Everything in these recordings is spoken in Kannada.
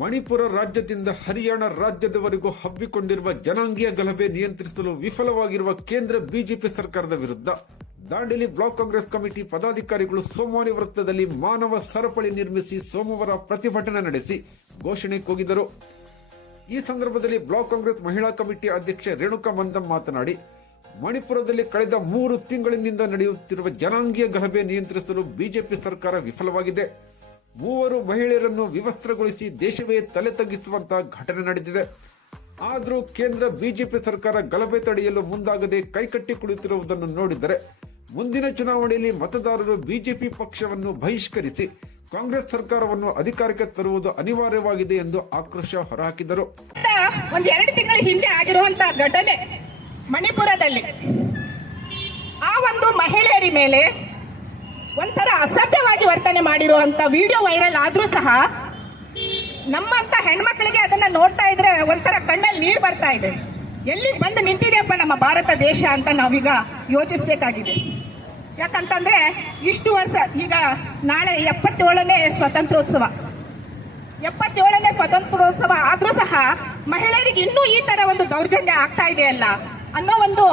ಮಣಿಪುರ ರಾಜ್ಯದಿಂದ ಹರಿಯಾಣ ರಾಜ್ಯದವರೆಗೂ ಹಬ್ಬಿಕೊಂಡಿರುವ ಜನಾಂಗೀಯ ಗಲಭೆ ನಿಯಂತ್ರಿಸಲು ವಿಫಲವಾಗಿರುವ ಕೇಂದ್ರ ಬಿಜೆಪಿ ಸರ್ಕಾರದ ವಿರುದ್ಧ ದಾಂಡೇಲಿ ಬ್ಲಾಕ್ ಕಾಂಗ್ರೆಸ್ ಕಮಿಟಿ ಪದಾಧಿಕಾರಿಗಳು ಸೋಮವಾರ ವೃತ್ತದಲ್ಲಿ ಮಾನವ ಸರಪಳಿ ನಿರ್ಮಿಸಿ ಸೋಮವಾರ ಪ್ರತಿಭಟನೆ ನಡೆಸಿ ಘೋಷಣೆ ಕೂಗಿದರು. ಈ ಸಂದರ್ಭದಲ್ಲಿ ಬ್ಲಾಕ್ ಕಾಂಗ್ರೆಸ್ ಮಹಿಳಾ ಕಮಿಟಿ ಅಧ್ಯಕ್ಷೆ ರೇಣುಕಾ ಮಂದಂ ಮಾತನಾಡಿ, ಮಣಿಪುರದಲ್ಲಿ ಕಳೆದ ಮೂರು ತಿಂಗಳಿನಿಂದ ನಡೆಯುತ್ತಿರುವ ಜನಾಂಗೀಯ ಗಲಭೆ ನಿಯಂತ್ರಿಸಲು ಬಿಜೆಪಿ ಸರ್ಕಾರ ವಿಫಲವಾಗಿದೆ. ಮೂವರು ಮಹಿಳೆಯರನ್ನು ವಿವಸ್ತ್ರಗೊಳಿಸಿ ದೇಶವೇ ತಲೆ ತಗ್ಗಿಸುವಂತಹ ಘಟನೆ ನಡೆದಿದೆ. ಆದರೂ ಕೇಂದ್ರ ಬಿಜೆಪಿ ಸರ್ಕಾರ ಗಲಭೆ ತಡೆಯಲು ಮುಂದಾಗದೆ ಕೈಕಟ್ಟಿ ಕುಳಿತಿರುವುದನ್ನು ನೋಡಿದರೆ ಮುಂದಿನ ಚುನಾವಣೆಯಲ್ಲಿ ಮತದಾರರು ಬಿಜೆಪಿ ಪಕ್ಷವನ್ನು ಬಹಿಷ್ಕರಿಸಿ ಕಾಂಗ್ರೆಸ್ ಸರ್ಕಾರವನ್ನು ಅಧಿಕಾರಕ್ಕೆ ತರುವುದು ಅನಿವಾರ್ಯವಾಗಿದೆ ಎಂದು ಆಕ್ರೋಶ ಹೊರಹಾಕಿದರು. ಒಂದು ಎರಡು ತಿಂಗಳ ಹಿಂದೆ ಆಗಿರುವಂತಹ ಘಟನೆ ಮಣಿಪುರದಲ್ಲಿ. ಆ ಒಂದು ಮಹಿಳೆಯರ ಮೇಲೆ ಒಂಥರ ಅಸಭ್ಯವಾಗಿ ಅಂತ ವಿಡಿಯೋ ವೈರಲ್ ಆದ್ರೂ ಸಹ ನಮ್ಮಂತ ಹೆಣ್ಮಕ್ಳಿಗೆ ಅದನ್ನ ನೋಡ್ತಾ ಇದ್ರೆ ಒಂಥರ ಕಣ್ಣಲ್ಲಿ ನೀರು ಬರ್ತಾ ಇದೆ. ಎಲ್ಲಿ ಬಂದು ನಿಂತಿದೆಯಪ್ಪ ನಮ್ಮ ಭಾರತ ದೇಶ ಅಂತ ನಾವೀಗ ಯೋಚಿಸ್ಬೇಕಾಗಿದೆ. ಯಾಕಂತಂದ್ರೆ ಇಷ್ಟು ವರ್ಷ ಈಗ ನಾಳೆ ಎಪ್ಪತ್ತೇಳನೇ ಸ್ವಾತಂತ್ರ್ಯೋತ್ಸವ. ಎಪ್ಪತ್ತೇಳನೇ ಸ್ವಾತಂತ್ರ್ಯೋತ್ಸವ ಆದ್ರೂ ಸಹ ಮಹಿಳೆಯರಿಗೆ ಇನ್ನೂ ಈ ತರ ಒಂದು ದೌರ್ಜನ್ಯ ಆಗ್ತಾ ಇದೆಯಲ್ಲ ಅನ್ನೋ ಒಂದು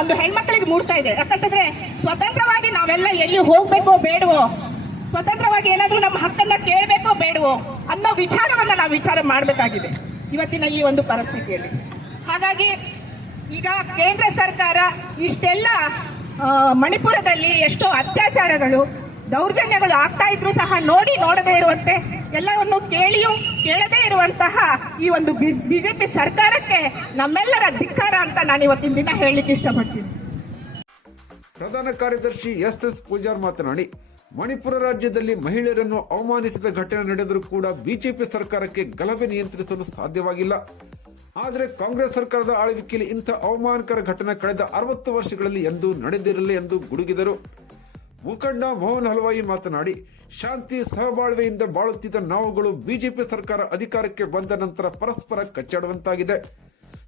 ಒಂದು ಹೆಣ್ಮಕ್ಳಿಗೆ ಮೂಡ್ತಾ ಇದೆ. ಯಾಕಂತಂದ್ರೆ ಸ್ವತಂತ್ರವಾಗಿ ನಾವೆಲ್ಲ ಎಲ್ಲಿ ಹೋಗ್ಬೇಕೋ ಬೇಡವೋ, ಸ್ವತಂತ್ರವಾಗಿ ಏನಾದ್ರೂ ನಮ್ಮ ಹಕ್ಕನ್ನ ಕೇಳಬೇಕೋ ಬೇಡವೋ ಅನ್ನೋ ವಿಚಾರವನ್ನ ನಾವು ವಿಚಾರ ಮಾಡಬೇಕಾಗಿದೆ ಇವತ್ತಿನ ಈ ಒಂದು ಪರಿಸ್ಥಿತಿಯಲ್ಲಿ. ಹಾಗಾಗಿ ಈಗ ಕೇಂದ್ರ ಸರ್ಕಾರ ಇಷ್ಟೆಲ್ಲ ಮಣಿಪುರದಲ್ಲಿ ಎಷ್ಟೋ ಅತ್ಯಾಚಾರಗಳು, ದೌರ್ಜನ್ಯಗಳು ಆಗ್ತಾ ಇದ್ರು ಸಹ ನೋಡಿ ನೋಡದೇ ಇರುವಂತೆ, ಎಲ್ಲವನ್ನು ಕೇಳಿಯೂ ಕೇಳದೇ ಇರುವಂತಹ ಈ ಒಂದು ಬಿಜೆಪಿ ಸರ್ಕಾರಕ್ಕೆ ನಮ್ಮೆಲ್ಲರ ಧಿಕ್ಕಾರ ಅಂತ ನಾನು ಇವತ್ತಿನ ದಿನ ಹೇಳಲಿಕ್ಕೆ ಇಷ್ಟಪಡ್ತೀನಿ. ಪ್ರಧಾನ ಕಾರ್ಯದರ್ಶಿ ಎಸ್ ಎಸ್ ಪೂಜಾರ್ ಮಾತನಾಡಿ, ಮಣಿಪುರ ರಾಜ್ಯದಲ್ಲಿ ಮಹಿಳೆಯರನ್ನು ಅವಮಾನಿಸಿದ ಘಟನೆ ನಡೆದರೂ ಕೂಡ ಬಿಜೆಪಿ ಸರ್ಕಾರಕ್ಕೆ ಗಲಭೆ ನಿಯಂತ್ರಿಸಲು ಸಾಧ್ಯವಾಗಿಲ್ಲ. ಆದರೆ ಕಾಂಗ್ರೆಸ್ ಸರ್ಕಾರದ ಆಳ್ವಿಕೆಯಲ್ಲಿ ಇಂಥ ಅವಮಾನಕರ ಘಟನೆ ಕಳೆದ ಅರವತ್ತು ವರ್ಷಗಳಲ್ಲಿ ಎಂದು ನಡೆದಿರಲಿ ಎಂದು ಗುಡುಗಿದರು. ಮುಖಂಡ ಮೋಹನ್ ಹಲವಾಯಿ ಮಾತನಾಡಿ, ಶಾಂತಿ ಸಹಬಾಳ್ವೆಯಿಂದ ಬಾಳುತ್ತಿದ್ದ ನಾವುಗಳು ಬಿಜೆಪಿ ಸರ್ಕಾರ ಅಧಿಕಾರಕ್ಕೆ ಬಂದ ನಂತರ ಪರಸ್ಪರ ಕಚ್ಚಾಡುವಂತಾಗಿದೆ.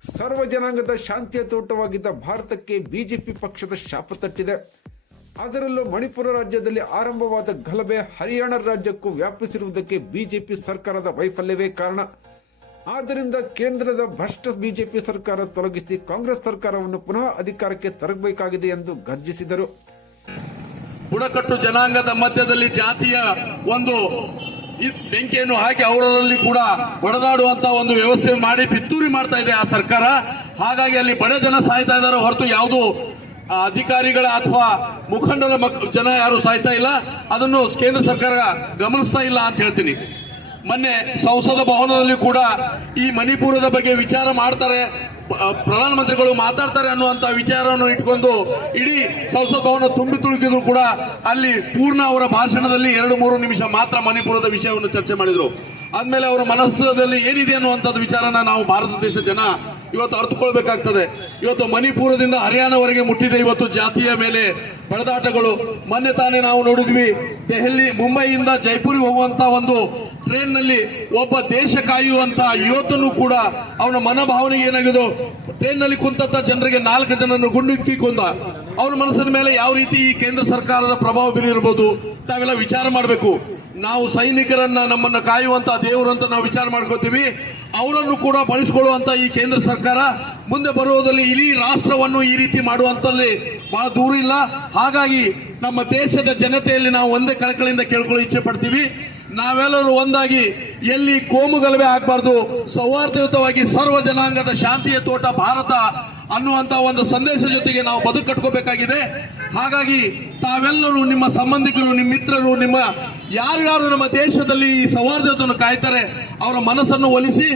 ಸರ್ವ ಜನಾಂಗದ ಶಾಂತಿಯ ತೋಟವಾಗಿದ್ದ ಭಾರತಕ್ಕೆ ಬಿಜೆಪಿ ಪಕ್ಷದ ಶಾಪ ತಟ್ಟಿದೆ. ಅದರಲ್ಲೂ ಮಣಿಪುರ ರಾಜ್ಯದಲ್ಲಿ ಆರಂಭವಾದ ಗಲಭೆ ಹರಿಯಾಣ ರಾಜ್ಯಕ್ಕೂ ವ್ಯಾಪಿಸಿರುವುದಕ್ಕೆ ಬಿಜೆಪಿ ಸರ್ಕಾರದ ವೈಫಲ್ಯವೇ ಕಾರಣ. ಆದ್ದರಿಂದ ಕೇಂದ್ರದ ಭ್ರಷ್ಟ ಬಿಜೆಪಿ ಸರ್ಕಾರ ತೊಲಗಿಸಿ ಕಾಂಗ್ರೆಸ್ ಸರ್ಕಾರವನ್ನು ಪುನಃ ಅಧಿಕಾರಕ್ಕೆ ತರಬೇಕಾಗಿದೆ ಎಂದು ಗರ್ಜಿಸಿದರು. ಬುಡಕಟ್ಟು ಜನಾಂಗದ ಮಧ್ಯದಲ್ಲಿ ಜಾತಿಯ ಒಂದು ಬೆಂಕಿಯನ್ನು ಹಾಕಿ ಅವರಲ್ಲಿ ಕೂಡ ಹೊಡೆದಾಡುವಂತ ಒಂದು ವ್ಯವಸ್ಥೆ ಮಾಡಿ ಪಿತ್ತೂರಿ ಮಾಡ್ತಾ ಇದೆ ಆ ಸರ್ಕಾರ. ಹಾಗಾಗಿ ಅಲ್ಲಿ ಬಡ ಜನ ಸಾಯ್ತಾ ಇದ್ದಾರೆ ಹೊರತು ಯಾವುದು ಅಧಿಕಾರಿಗಳ ಅಥವಾ ಮುಖಂಡರ ಜನ ಯಾರು ಸಾಯ್ತಾ ಇಲ್ಲ. ಅದನ್ನು ಕೇಂದ್ರ ಸರ್ಕಾರ ಗಮನಿಸ್ತಾ ಇಲ್ಲ ಅಂತ ಹೇಳ್ತೀನಿ. ಮೊನ್ನೆ ಸಂಸದ ಭವನದಲ್ಲಿ ಕೂಡ ಈ ಮಣಿಪುರದ ಬಗ್ಗೆ ವಿಚಾರ ಮಾಡ್ತಾರೆ ಪ್ರಧಾನಮಂತ್ರಿಗಳು ಮಾತಾಡ್ತಾರೆ ಅನ್ನುವಂತ ವಿಚಾರವನ್ನು ಇಟ್ಕೊಂಡು ಇಡೀ ಸಂಸತ್ ಭವನ ತುಂಬಿ ತುಳುಕಿದ್ರು ಕೂಡ ಅಲ್ಲಿ ಪೂರ್ಣ ಅವರ ಭಾಷಣದಲ್ಲಿ ಎರಡು ಮೂರು ನಿಮಿಷ ಮಾತ್ರ ಮಣಿಪುರದ ವಿಷಯವನ್ನು ಚರ್ಚೆ ಮಾಡಿದ್ರು. ಆದ್ಮೇಲೆ ಅವರ ಮನಸ್ಸಿನಲ್ಲಿ ಏನಿದೆ ಅನ್ನುವಂಥದ್ದು ವಿಚಾರನ ನಾವು ಭಾರತ ದೇಶ ಜನ ಇವತ್ತು ಅರ್ಥಕೊಳ್ಬೇಕಾಗ್ತದೆ ಇವತ್ತು ಮಣಿಪುರದಿಂದ ಹರಿಯಾಣವರೆಗೆ ಮುಟ್ಟಿದೆ ಇವತ್ತು ಜಾತಿಯ ಮೇಲೆ ಬಡದಾಟಗಳು ಮೊನ್ನೆ ತಾನೇ ನಾವು ನೋಡಿದ್ವಿ, ದೆಹಲಿ, ಮುಂಬೈಯಿಂದ ಜೈಪುರಿಗೆ ಹೋಗುವಂತ ಒಂದು ಟ್ರೈನ್ನಲ್ಲಿ ಒಬ್ಬ ದೇಶ ಕಾಯುವಂತಹ ಯೋಧನು ಕೂಡ ಅವನ ಮನೋಭಾವನೆ ಏನಾಗಿದ್ದು ಟ್ರೈನ್ನಲ್ಲಿ ಕುಂತ ಜನರಿಗೆ ನಾಲ್ಕು ಜನರನ್ನು ಗುಂಡಿಕ್ಕಿ ಕೊಂದ. ಅವನ ಮನಸ್ಸಿನ ಮೇಲೆ ಯಾವ ರೀತಿ ಈ ಕೇಂದ್ರ ಸರ್ಕಾರದ ಪ್ರಭಾವ ಬೀರಿರಬಹುದು ತಾವೆಲ್ಲ ವಿಚಾರ ಮಾಡಬೇಕು. ನಾವು ಸೈನಿಕರನ್ನ ನಮ್ಮನ್ನ ಕಾಯುವಂತ ದೇವರು ಅಂತ ನಾವು ವಿಚಾರ ಮಾಡ್ಕೋತೀವಿ. ಅವರನ್ನು ಕೂಡ ಬಳಸಿಕೊಳ್ಳುವಂತ ಈ ಕೇಂದ್ರ ಸರ್ಕಾರ ಮುಂದೆ ಬರುವುದರಲ್ಲಿ ಇಡೀ ರಾಷ್ಟ್ರವನ್ನು ಈ ರೀತಿ ಮಾಡುವಂತಲ್ಲಿ ಬಹಳ ದೂರ ಇಲ್ಲ ಹಾಗಾಗಿ ನಮ್ಮ ದೇಶದ ಜನತೆಯಲ್ಲಿ ನಾವು ಒಂದೇ ಕಳಕಳಿಯಿಂದ ಕೇಳ್ಕೊಳ್ಳೋ ಇಚ್ಛೆ ಪಡ್ತೀವಿ. ನಾವೆಲ್ಲರೂ ಒಂದಾಗಿ ಎಲ್ಲಿ ಕೋಮು ಗಲಭೆ ಆಗಬಾರ್ದು, ಸೌಹಾರ್ದಯುತವಾಗಿ ಸರ್ವ ಜನಾಂಗದ ಶಾಂತಿಯ ತೋಟ ಭಾರತ ಅನ್ನುವಂತ ಒಂದು ಸಂದೇಶ ಜೊತೆಗೆ ನಾವು ಬದುಕು ಕಟ್ಕೋಬೇಕಾಗಿದೆ ಹಾಗಾಗಿ ತಾವೆಲ್ಲರೂ ನಿಮ್ಮ ಸಂಬಂಧಿಕರು, ನಿಮ್ಮ ಮಿತ್ರರು, ನಿಮ್ಮ ಯಾರ್ಯಾರು ನಮ್ಮ ದೇಶದಲ್ಲಿ ಈ ಸೌಹಾರ್ದತೆಯನ್ನು ಕಾಯ್ತಾರೆ, ಅವರ ಮನಸ್ಸನ್ನು ಒಲಿಸಿ,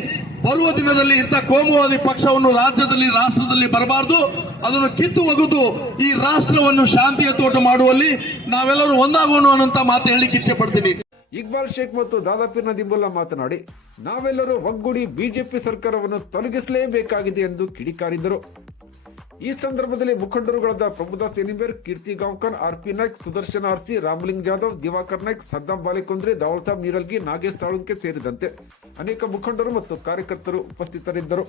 ಬರುವ ದಿನದಲ್ಲಿ ಇಂಥ ಕೋಮುವಾದಿ ಪಕ್ಷವನ್ನು ರಾಜ್ಯದಲ್ಲಿ, ರಾಷ್ಟ್ರದಲ್ಲಿ ಬರಬಾರದು, ಅದನ್ನು ಕಿತ್ತು ಒಗೆದು ಈ ರಾಷ್ಟ್ರವನ್ನು ಶಾಂತಿಯ ತೋಟ ಮಾಡುವಲ್ಲಿ ನಾವೆಲ್ಲರೂ ಒಂದಾಗೋಣ ಅನ್ನೋಂಥ ಮಾತು ಹೇಳಲಿಕ್ಕೆ ಇಚ್ಛೆ ಪಡ್ತೀನಿ. ಇಕ್ಬಾಲ್ ಶೇಖ್ ಮತ್ತು ದಾದಾಪೀರ್ ನದಿಮುಲ್ಲಾ ಮಾತನಾಡಿ, ನಾವೆಲ್ಲರೂ ಒಗ್ಗೂಡಿ ಬಿಜೆಪಿ ಸರ್ಕಾರವನ್ನು ತೊಲಗಿಸಲೇಬೇಕಾಗಿದೆ ಎಂದು ಕಿಡಿಕಾರಿದರು. ಈ ಸಂದರ್ಭದಲ್ಲಿ ಮುಖಂಡರುಗಳಾದ Prabhudas Enibere Kirti Gaonkar R P Naik, Sudarshan R C, Ramling Jadhav, Diwakar Naik Saddam Balekundre Dawal Sab Niralgi, Nagesh Talunke ಸೇರಿದಂತೆ ಅನೇಕ ಮುಖಂಡರು ಮತ್ತು ಕಾರ್ಯಕರ್ತರು ಉಪಸ್ಥಿತರಿದ್ದರು.